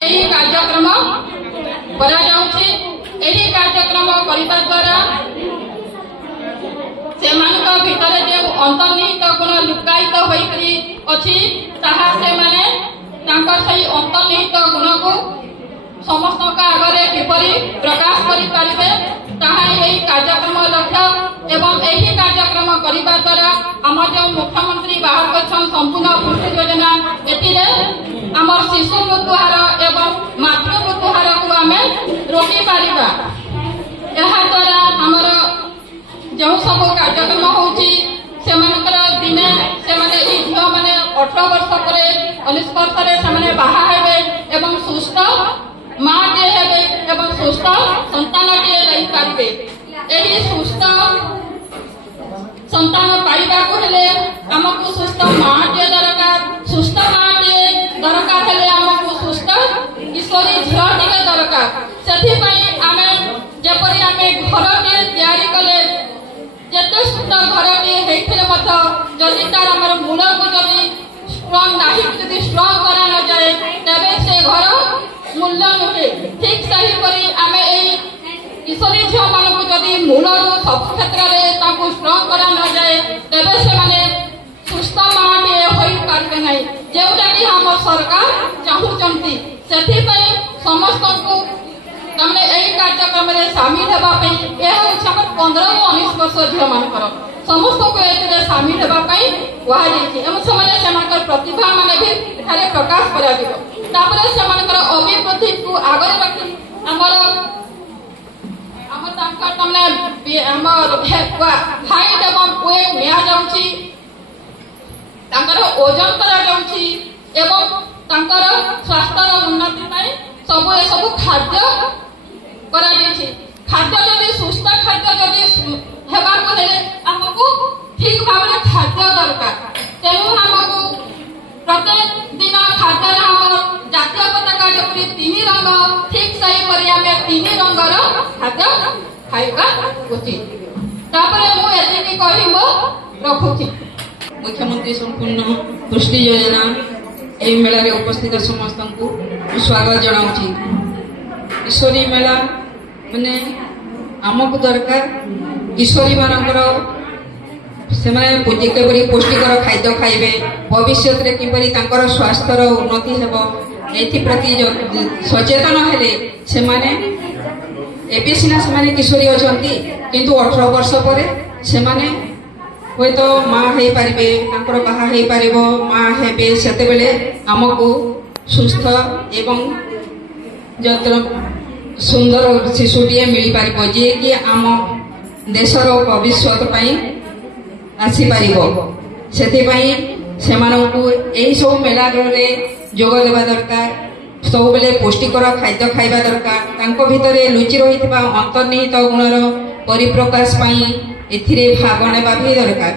ଏହି କାର୍ଯ୍ୟକ୍ରମ କରାଯାଉଛି। ଏହି କାର୍ଯ୍ୟକ୍ରମ କରିବା ଦ୍ୱାରା ସେମାନଙ୍କ ଭିତରେ ଯେଉଁ ଅନ୍ତର୍ନିହିତ ଗୁଣ ଲୁକାୟିତ ହୋଇକରି ଅଛି ତାହା ସେମାନେ ତାଙ୍କ ସେହି ଅନ୍ତର୍ନିହିତ ଗୁଣକୁ ସମସ୍ତଙ୍କ ଆଗରେ କିପରି ପ୍ରକାଶ କରିପାରିବେ ତାହା ଏହି କାର୍ଯ୍ୟକ୍ରମ ଲକ୍ଷ୍ୟ। ଏବଂ ଏହି କାର୍ଯ୍ୟକ୍ରମ କରିବା ଦ୍ୱାରା ଆମର ଯେଉଁ ମୁଖ୍ୟମନ୍ତ୍ରୀ ବାହାର କରିଛନ୍ତି ସମ୍ପୂର୍ଣ୍ଣ ପୁଷ୍ଟି ଯୋଜନା, ଏଥିରେ ଆମର ଶିଶୁ ମୃତ୍ୟୁହାର ଏବଂ ମାତୃ ମୃତ୍ୟୁହାରକୁ ଆମେ ରୋକିପାରିବା। ଏହାଦ୍ୱାରା ଆମର ଯେଉଁ ସବୁ କାର୍ଯ୍ୟକ୍ରମ ହେଉଛି ସେମାନଙ୍କର ଦିନେ ସେମାନେ ଏହି ଝିଅମାନେ 18 ବର୍ଷ ପରେ 19 ବର୍ଷରେ ସେମାନେ ବାହା ହେବେ ଏବଂ ସୁସ୍ଥ ମାଟିଏ ହେବେ ଏବଂ ସୁସ୍ଥ ସନ୍ତାନଟିଏ ଦେଇପାରିବେ। ଏହି ସୁସ୍ଥ ସନ୍ତାନ ପାଇବାକୁ ହେଲେ ଆମକୁ ସୁସ୍ଥ ମାଟିଏ ଦରକାର। ସୁସ୍ଥ ମାଟିଏ ଦରକାର ହେଲେ ଆମକୁ ସୁସ୍ଥ କିଶୋରୀ ଝିଅଟିଏ ଦରକାର। ସେଥିପାଇଁ ଆମେ ଯେପରି ଆମେ ଘରଟିଏ ତିଆରି କଲେ ଯେତେ ସୁନ୍ଦର ଘରଟିଏ ହେଇଥିଲେ ମଧ୍ୟ ଯଦି ତାର ଆମର ମୂଳକୁ ଯଦି ଷ୍ଟ୍ରଙ୍ଗ ନାହିଁ, ଯଦି ଷ୍ଟ୍ରଙ୍ଗ କରାନଯାଏ ତେବେ ସେ ଘର ମୂଲ୍ୟ ନୁହେଁ। ଠିକ୍ ସେହିପରି ଆମେ ଏହି କିଶୋରୀ ଝିଅମାନଙ୍କୁ ଯଦି ମୂଳରୁ ସବୁ କ୍ଷେତ୍ରରେ ତାଙ୍କୁ ଷ୍ଟ୍ରଙ୍ଗ କରାନଯାଏ ତେବେ ସେମାନେ ସୁସ୍ଥ ମାଟିଏ ହୋଇପାରିବେ ନାହିଁ, ଯେଉଁଟାକି ଆମ ସରକାର ଚାହୁଁଛନ୍ତି। ସେଥିପାଇଁ ସମସ୍ତଙ୍କୁ ତାମାନେ ଏହି କାର୍ଯ୍ୟକ୍ରମରେ ସାମିଲ ହେବା ପାଇଁ, ଏହା ହେଉଛି ଆମର 15ରୁ 19 ବର୍ଷ ଝିଅମାନଙ୍କର ସମସ୍ତଙ୍କୁ ଏଥିରେ ସାମିଲ ହେବା ପାଇଁ କୁହାଯାଇଛି ଏବଂ ସେମାନେ ସେମାନଙ୍କର ପ୍ରତିଭା ମାନେ ବି ଏଠାରେ ପ୍ରକାଶ କରାଯିବ। ତାପରେ ସେମାନଙ୍କର ଅଭିବୃଦ୍ଧିକୁ ଆଗରେ ରଖି ଆମର ତାଙ୍କର ତାମାନେ ଆମର ହାଇଟ୍ ଏବଂ ୱେଟ୍ ନିଆଯାଉଛି, ତାଙ୍କର ଓଜନ କରାଯାଉଛି ଏବଂ ତାଙ୍କର ସ୍ୱାସ୍ଥ୍ୟର ଉନ୍ନତି ପାଇଁ ଏସବୁ ଖାଦ୍ୟ କରାଯାଇଛି। ଖାଦ୍ୟ ଯଦି ସୁସ୍ଥ ଖାଦ୍ୟ ଯଦି ହେବାକୁ ହେଲେ ଆମକୁ ଠିକ୍ ଭାବରେ ଖାଦ୍ୟ ଦରକାର। ତେଣୁ ଆମକୁ ପ୍ରତ୍ୟେକ ଦିନ ଖାଦ୍ୟରେ ଆମର ଜାତୀୟ ପତାକା ଯେପରି 3 ରଙ୍ଗ, ଠିକ୍ ସେହିପରି ଆମେ 3 ରଙ୍ଗର ଖାଦ୍ୟ ଖାଇବା ଉଚିତ। ତାପରେ ମୁଁ ଏତିକି କହି ମୁଁ ରଖୁଛି। ମୁଖ୍ୟମନ୍ତ୍ରୀ ସମ୍ପୂର୍ଣ୍ଣ ପୁଷ୍ଟି ଯୋଜନା ଏହି ମେଳାରେ ଉପସ୍ଥିତ ସମସ୍ତଙ୍କୁ ସ୍ୱାଗତ ଜଣାଉଛି। କିଶୋରୀ ମେଳା ମାନେ ଆମକୁ ଦରକାର କିଶୋରୀ ମାନଙ୍କର ସେମାନେ କିପରି ପୁଷ୍ଟିକର ଖାଦ୍ୟ ଖାଇବେ, ଭବିଷ୍ୟତରେ କିପରି ତାଙ୍କର ସ୍ୱାସ୍ଥ୍ୟର ଉନ୍ନତି ହେବ, ଏଥିପ୍ରତି ସଚେତନ ହେଲେ ସେମାନେ ଏବେ ସିନା ସେମାନେ କିଶୋରୀ ଅଛନ୍ତି କିନ୍ତୁ 18 ବର୍ଷ ପରେ ସେମାନେ ହୁଏତ ମା ହେଇପାରିବେ, ତାଙ୍କର ବାହା ହେଇପାରିବ, ମା ହେବେ। ସେତେବେଳେ ଆମକୁ ସୁସ୍ଥ ଏବଂ ସୁନ୍ଦର ଶିଶୁଟିଏ ମିଳିପାରିବ ଯିଏକି ଆମ ଦେଶର ଭବିଷ୍ୟତ ପାଇଁ ଆସିପାରିବ। ସେଥିପାଇଁ ସେମାନଙ୍କୁ ଏହିସବୁ ମେଳାରେ ଯୋଗ ଦେବା ଦରକାର, ସବୁବେଳେ ପୁଷ୍ଟିକର ଖାଦ୍ୟ ଖାଇବା ଦରକାର। ତାଙ୍କ ଭିତରେ ଲୁଚି ରହିଥିବା ଅନ୍ତର୍ନିହିତ ଗୁଣର ପରିପ୍ରକାଶ ପାଇଁ ଏଥିରେ ଭାଗ ନେବା ବି ଦରକାର।